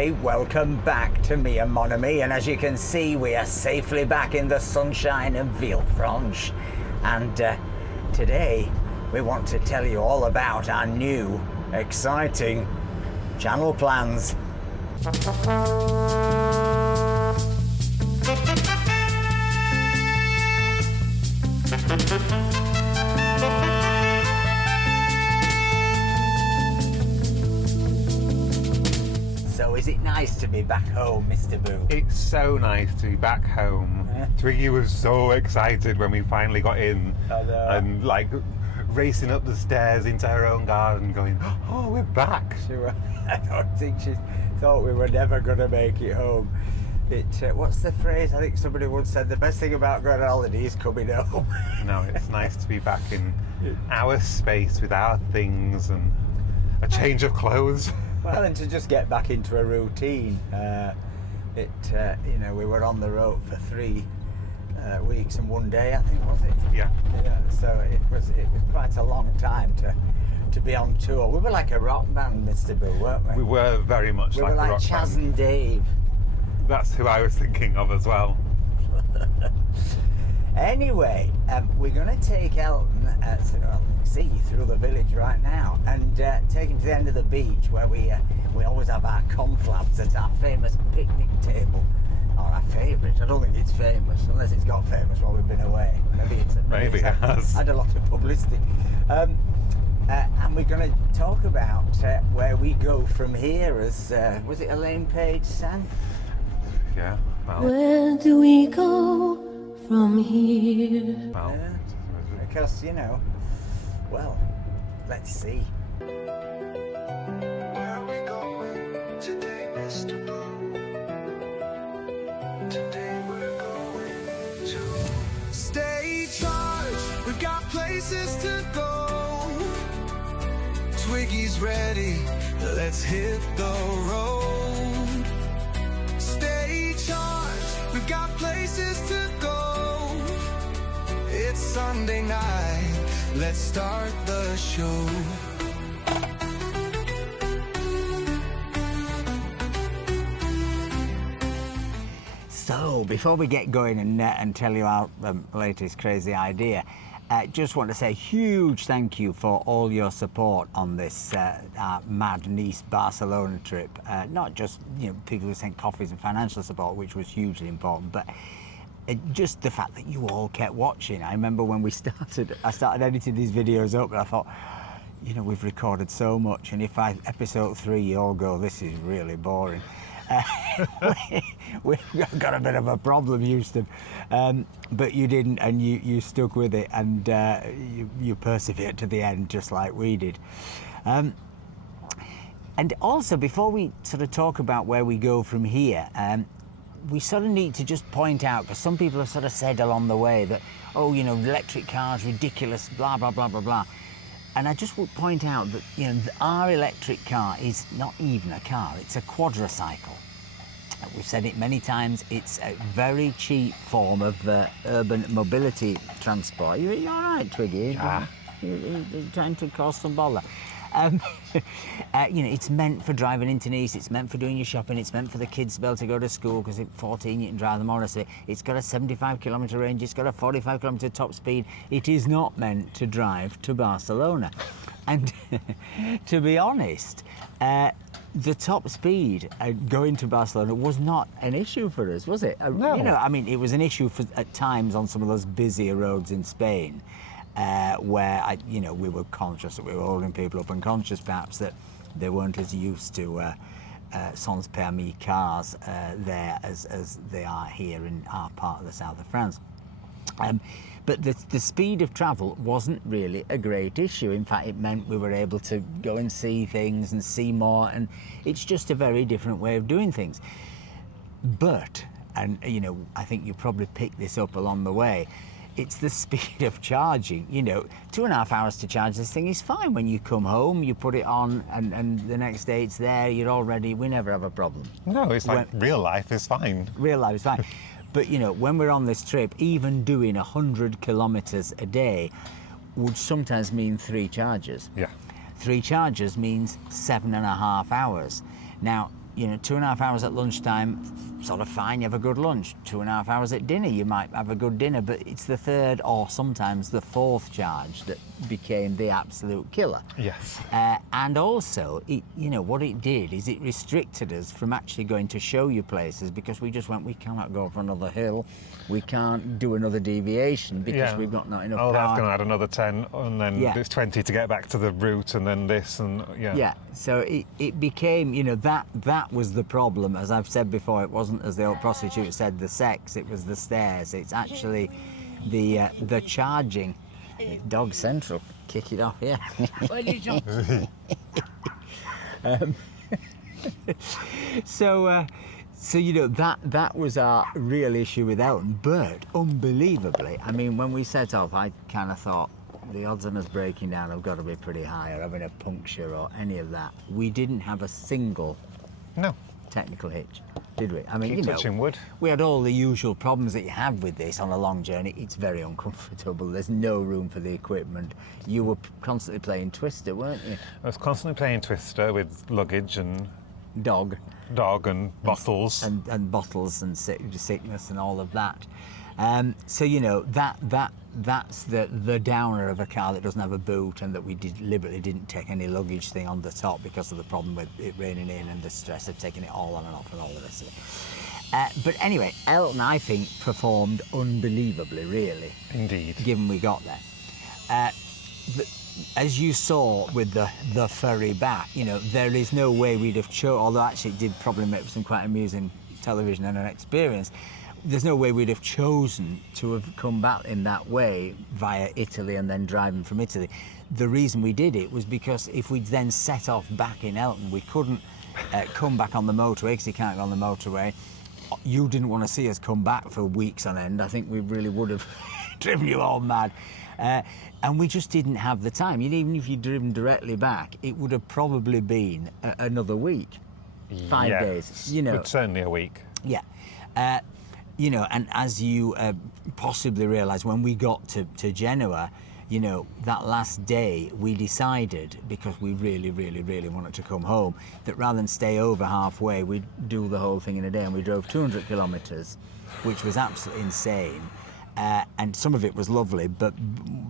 Hi, welcome back to me and Mon Ami, and as you can see we are safely back in the sunshine of Villefranche, and today we want to tell you all about our new exciting channel plans. So is it nice to be back home, Mr. Boo? It's so nice to be back home. Twiggy was so excited when we finally got in and like racing up the stairs into her own garden going, oh, we're back. I don't think she thought we were never going to make it home. What's the phrase? I think somebody once said the best thing about going on holiday is coming home. No, it's nice to be back in our space with our things and a change of clothes. Well, and to just get back into a routine. You know, we were on the road for 3 weeks and 1 day, I think, was it? Yeah. So it was quite a long time to be on tour. We were like a rock band, Mr. Boo, weren't we? We were very much we like were a like rock Chaz band. and Dave. That's who I was thinking of as well. Anyway, we're going to take Elton, see through the village right now, and take him to the end of the beach where we always have our conflabs at our famous picnic table. Or our favourite. I don't think it's famous, unless it's got famous while we've been away. Maybe it has. Had a lot of publicity. And we're going to talk about where we go from here as, was it Elaine Page sang? Yeah, well. Where do we go from here? Well, Because, you know, well, let's see. Where are we going today, Mr. Boo? Today we're going to stay charged. We've got places to go. Twiggy's ready. Let's hit the road. Stay charged. We've got places to go. It's Sunday night. Let's start the show. So, before we get going and tell you our latest crazy idea, just want to say a huge thank you for all your support on this mad Nice-Barcelona trip. Not just, you know, people who sent coffees and financial support, which was hugely important, but just the fact that you all kept watching. I remember when we started, I started editing these videos up, and I thought, you know, we've recorded so much, and if episode 3 you all go, this is really boring. We've got a bit of a problem, Houston, but you didn't, and you stuck with it, and you persevered to the end, just like we did. And also, before we sort of talk about where we go from here, we sort of need to just point out, because some people have sort of said along the way that, oh, you know, electric cars, ridiculous, blah, blah, blah, blah, blah. And I just would point out that, you know, our electric car is not even a car, it's a quadricycle. We've said it many times, it's a very cheap form of urban mobility transport. You all right, Twiggy? You're trying to cause some bother. You know, it's meant for driving into Nice, it's meant for doing your shopping, it's meant for the kids to be able to go to school, because at 14 you can drive them honestly. It's got a 75-kilometre range, it's got a 45-kilometre top speed. It is not meant to drive to Barcelona. And to be honest, the top speed going to Barcelona was not an issue for us, was it? No. You know, I mean, it was an issue at times on some of those busier roads in Spain. Where you know, we were conscious that we were holding people up, and conscious perhaps that they weren't as used to sans permis cars there as they are here in our part of the south of France. But the speed of travel wasn't really a great issue. In fact, it meant we were able to go and see things and see more, and it's just a very different way of doing things. But, and you know, I think you probably picked this up along the way, it's the speed of charging. You know, 2.5 hours to charge this thing is fine. When you come home, you put it on, and the next day it's there, you're all ready. We never have a problem. No, it's like real life is fine. Real life is fine. But, you know, when we're on this trip, even doing 100 kilometres a day would sometimes mean 3 charges. Yeah. 3 charges means 7.5 hours. Now, you know, 2.5 hours at lunchtime, sort of fine, you have a good lunch. 2.5 hours at dinner, you might have a good dinner, but it's the third or sometimes the fourth charge that became the absolute killer. Yes. And also, you know, what it did is it restricted us from actually going to show you places, because we just went, we cannot go for another hill, we can't do another deviation because we've got not enough Oh, power. that's going to add another 10, and then Yeah. it's 20 to get back to the route, and then this, and Yeah, so it became, you know, that was the problem. As I've said before, it wasn't, as the old prostitute said, the sex, it was the stairs. It's actually the charging. Dog Central, kick it off, yeah. So you know, that was our real issue with Elton. But unbelievably, I mean, when we set off, I kind of thought the odds on us breaking down have got to be pretty high, or having a puncture or any of that. We didn't have a single No. technical hitch, did we? I mean, Keep you know, touching wood. we had all the usual problems that you have with this on a long journey. It's very uncomfortable. There's no room for the equipment. You were constantly playing Twister, weren't you? I was constantly playing Twister with luggage and Dog and bottles. and bottles and sickness and all of that. So you know, that's the downer of a car that doesn't have a boot, and that we deliberately didn't take any luggage thing on the top because of the problem with it raining in and the stress of taking it all on and off and all the rest of it. But anyway, Elton, I think, performed unbelievably, really, Indeed. given we got there. As you saw with the ferry back, you know, there is no way we'd have although actually it did probably make for some quite amusing television and an experience. There's no way we'd have chosen to have come back in that way via Italy and then driving from Italy. The reason we did it was because if we'd then set off back in Elton, we couldn't come back on the motorway, because you can't go on the motorway. You didn't want to see us come back for weeks on end. I think we really would have driven you all mad. And we just didn't have the time. Even if you'd driven directly back, it would have probably been another week, 5 days. You know, But certainly a week. yeah. You know, and as you possibly realise, when we got to Genoa, you know, that last day we decided, because we really, really, really wanted to come home, that rather than stay over halfway, we'd do the whole thing in a day. And we drove 200 kilometres, which was absolutely insane. And some of it was lovely, but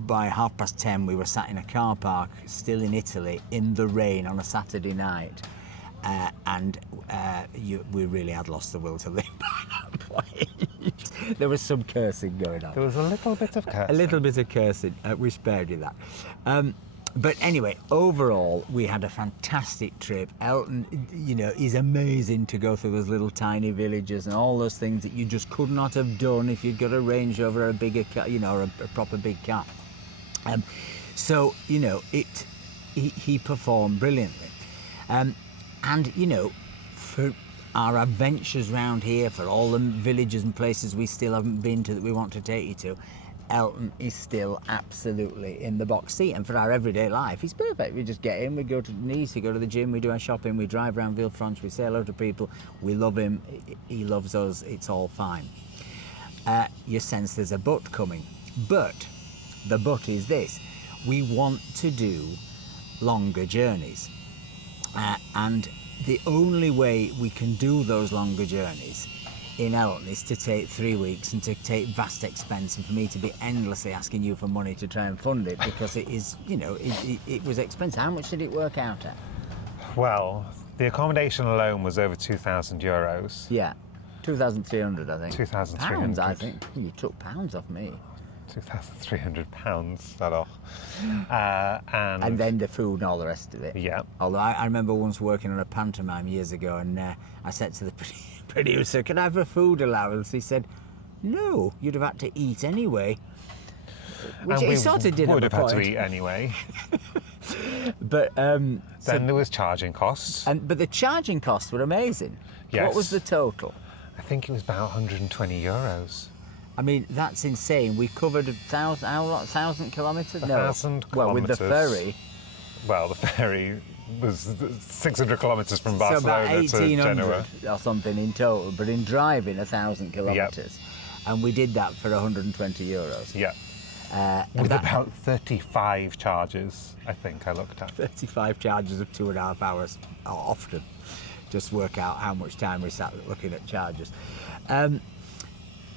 by 10:30 we were sat in a car park, still in Italy, in the rain on a Saturday night. We really had lost the will to live by that point. There was some cursing going on. There was a little bit of cursing. A little bit of cursing. We spared you that. But anyway, overall, we had a fantastic trip. Elton, you know, is amazing to go through those little tiny villages and all those things that you just could not have done if you'd got a Range Rover or a bigger car, you know, or a proper big car. So, you know, he performed brilliantly. And, you know, for our adventures round here, for all the villages and places we still haven't been to that we want to take you to, Elton is still absolutely in the box seat. And for our everyday life, he's perfect. We just get in, we go to Nice, we go to the gym, we do our shopping, we drive around Villefranche, we say hello to people, we love him, he loves us, it's all fine. You sense there's a but coming. But the but is this: we want to do longer journeys. And the only way we can do those longer journeys in Elton is to take 3 weeks and to take vast expense, and for me to be endlessly asking you for money to try and fund it, because it is, you know, it was expensive. How much did it work out at? Well, the accommodation alone was over €2,000. Yeah, 2,300, I think. 2,300. Pounds, I think. You took pounds off me. £2,300 that off. And then the food and all the rest of it. Yeah. Although I remember once working on a pantomime years ago, and I said to the producer, "Can I have a food allowance?" He said, "No, you'd have had to eat anyway." Which And he we sort of did would at have the had point. to eat anyway. But Then there was charging costs. but the charging costs were amazing. Yes. What was the total? I think it was about €120. I mean, that's insane. We covered 1,000 kilometres? No. 1,000 Well, with the kilometres. ferry. Well, the ferry was 600 kilometres from So about Barcelona to 1,800 Genoa. or something in total, but in driving 1,000 kilometres. And we did that for €120. Yeah. And With that- about 35 charges, I think I looked at. 35 charges of 2.5 hours, often. just work out how much time we sat looking at chargers.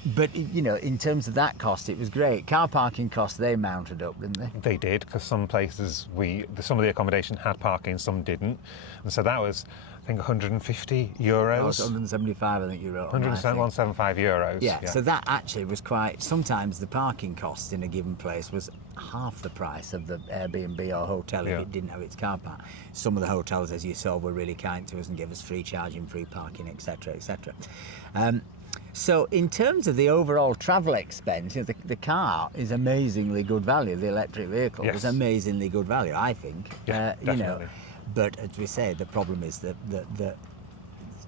But you know, in terms of that cost, it was great. Car parking costs, they mounted up, didn't they? They did, because some places some of the accommodation had parking, some didn't, and so that was, I think, 150 euros. That was 175, I think you wrote. 175 euros. Yeah, so that actually was quite. Sometimes the parking cost in a given place was half the price of the Airbnb or hotel if it didn't have its car park. Some of the hotels, as you saw, were really kind to us and gave us free charging, free parking, etc., etc. So in terms of the overall travel expense, you know, the car is amazingly good value. The electric vehicle is amazingly good value, I think. Yeah, you know, definitely. but as we say, the problem is that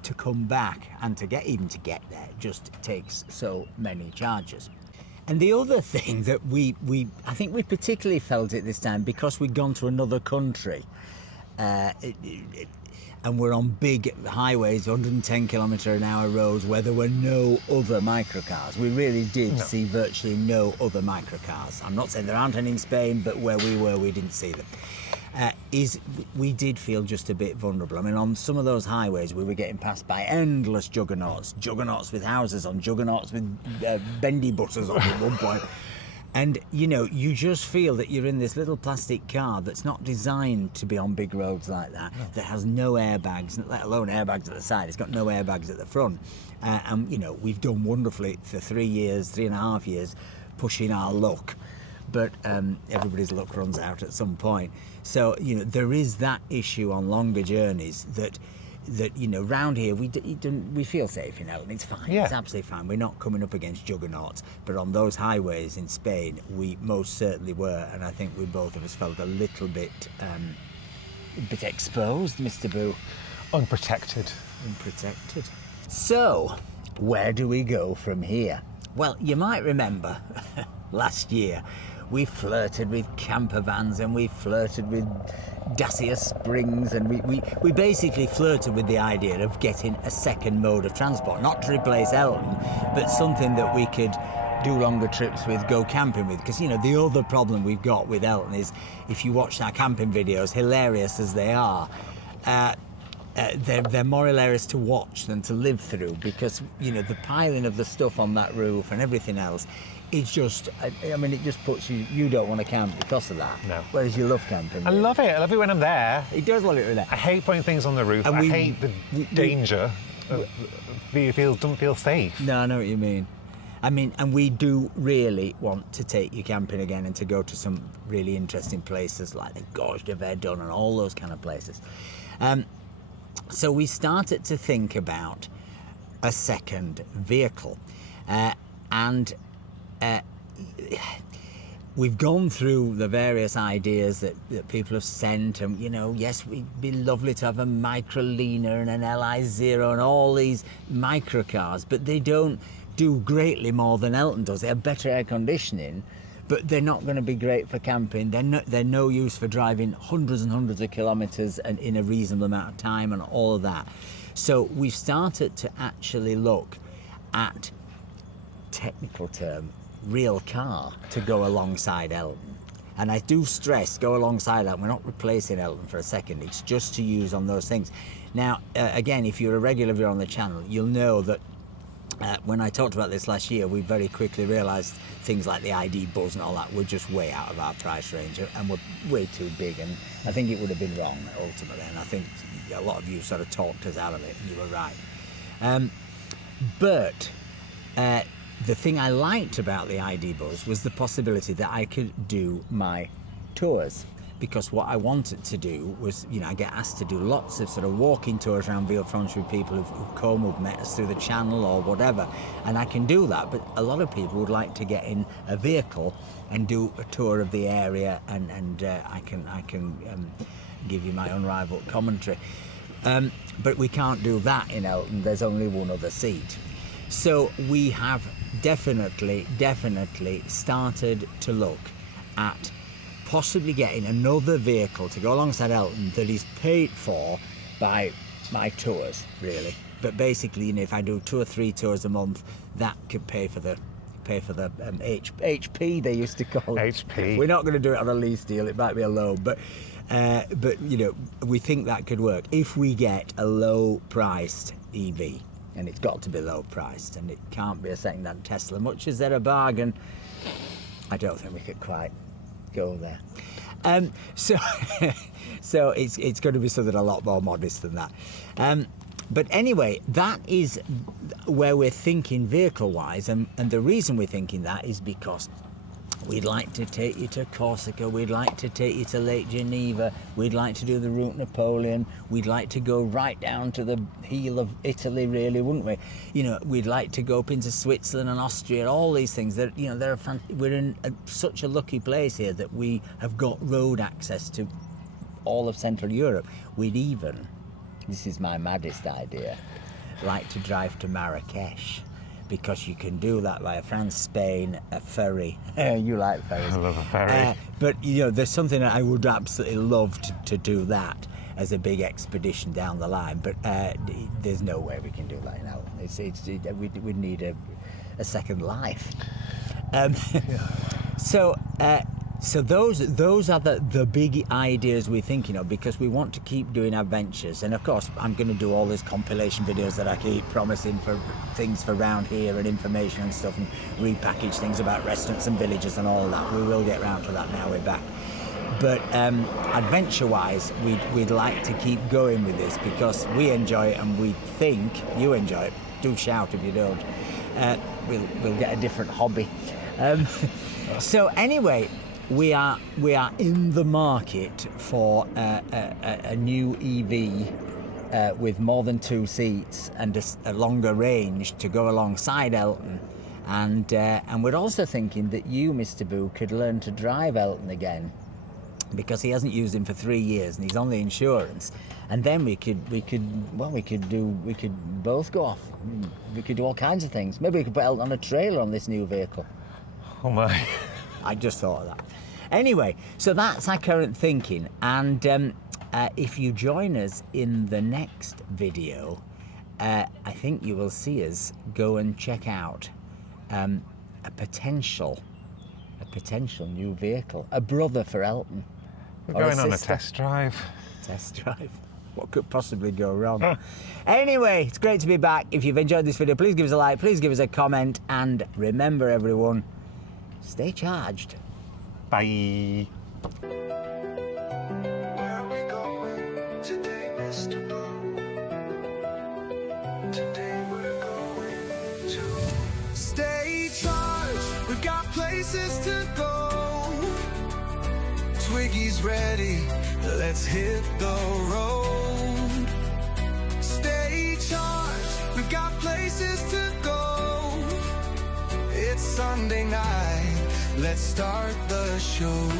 to come back and to get there just takes so many charges. And the other thing that I think we particularly felt it this time because we'd gone to another country. And we're on big highways, 110 km/h roads where there were no other microcars. We really did see virtually no other microcars. I'm not saying there aren't any in Spain, but where we were, we didn't see them. We did feel just a bit vulnerable. I mean, on some of those highways, we were getting passed by endless juggernauts with houses on, juggernauts with bendy buses on at one point. And, you know, you just feel that you're in this little plastic car that's not designed to be on big roads like that, that has no airbags, let alone airbags at the side. It's got no airbags at the front. And, you know, we've done wonderfully for 3.5 years, pushing our luck. But everybody's luck runs out at some point. So, you know, there is that issue on longer journeys that you know, round here we feel safe in Elton. It's fine. It's absolutely fine. We're not coming up against juggernauts, but on those highways in Spain, we most certainly were, and I think we both of us felt a little bit exposed, Mr. Boo. Unprotected. So, where do we go from here? Well, you might remember last year we flirted with camper vans and we flirted with Dacia Springs, and we basically flirted with the idea of getting a second mode of transport, not to replace Elton, but something that we could do longer trips with, go camping with. Because, you know, the other problem we've got with Elton is, if you watch our camping videos, hilarious as they are, they're more hilarious to watch than to live through, because, you know, the piling of the stuff on that roof and everything else, it's just, I mean, it just puts you don't want to camp because of that. No. Whereas you love camping. I love it. I love it when I'm there. He does love it when there. I hate putting things on the roof. And I hate the danger. Don't feel safe. No, I know what you mean. I mean, and we do really want to take you camping again and to go to some really interesting places like the Gorge de Verdun and all those kind of places. So we started to think about a second vehicle. And we've gone through the various ideas that people have sent, and, you know, yes, it'd be lovely to have a Microlina and an Li0 and all these microcars, but they don't do greatly more than Elton does. They have better air conditioning, but they're not going to be great for camping. They're no use for driving hundreds and hundreds of kilometres and in a reasonable amount of time and all of that. So we've started to actually look at, technical term, real car to go alongside Elton. And I do stress, go alongside that. We're not replacing Elton for a second. It's just to use on those things. Now, again, if you're a regular viewer on the channel, you'll know that when I talked about this last year, we very quickly realised things like the ID Buzz and all that were just way out of our price range and were way too big. And I think it would have been wrong, ultimately. And I think a lot of you sort of talked us out of it, and you were right. But the thing I liked about the ID Buzz was the possibility that I could do my tours, because what I wanted to do was, you know, I get asked to do lots of sort of walking tours around Villefranche with people who've come, who've met us through the channel or whatever, and I can do that, but a lot of people would like to get in a vehicle and do a tour of the area, and I can give you my unrivaled commentary. But we can't do that in Elton. There's only one other seat. So we have definitely started to look at possibly getting another vehicle to go alongside Elton that is paid for by my tours, really. But basically, you know, if I do 2 or 3 tours a month, that could pay for the pay for the HP they used to call it. HP. We're not going to do it on a lease deal. It might be a loan, but you know, we think that could work if we get a low-priced EV, and it's got to be low-priced, and it can't be a second-hand Tesla. Much as they're a bargain, I don't think we could quite go there. So it's going to be something a lot more modest than that. But anyway, that is where we're thinking vehicle-wise, and the reason we're thinking that is because we'd like to take you to Corsica, we'd like to take you to Lake Geneva, we'd like to do the Route Napoleon, we'd like to go right down to the heel of Italy, really, wouldn't we? You know, we'd like to go up into Switzerland and Austria, all these things. You know, we're in such a lucky place here that we have got road access to all of Central Europe. We'd even, this is my maddest idea, like to drive to Marrakesh, because you can do that via France, Spain, a ferry. You like ferries. I love a ferry. But, you know, there's something that I would absolutely love to do that as a big expedition down the line. But there's no way we can do that now. We'd need a second life. So those are the big ideas we're thinking of, because we want to keep doing adventures. And of course, I'm going to do all these compilation videos that I keep promising for things for round here and information and stuff, and repackage things about restaurants and villages and all that. We will get round to that now we're back. But adventure-wise, we'd like to keep going with this because we enjoy it and we think you enjoy it. Do shout if you don't. We'll get a different hobby. So anyway, we are in the market for a new EV with more than 2 seats and a longer range to go alongside Elton, and we're also thinking that you, Mr. Boo, could learn to drive Elton again, because he hasn't used him for 3 years and he's on the insurance. And then we could both go off. We could do all kinds of things. Maybe we could put Elton on a trailer on this new vehicle. Oh my. I just thought of that. Anyway, so that's our current thinking, and if you join us in the next video, I think you will see us go and check out a potential new vehicle, a brother for Elton. We're going on a test drive. Test drive. What could possibly go wrong? Anyway, it's great to be back. If you've enjoyed this video, please give us a like, please give us a comment, and remember, everyone, stay charged. Bye. Where we going today, Mr. Boo? Today we're going to stay charged. We've got places to go. Twiggy's ready. Let's hit the road. Stay charged. We've got places to go. It's Sunday night. Let's start the show.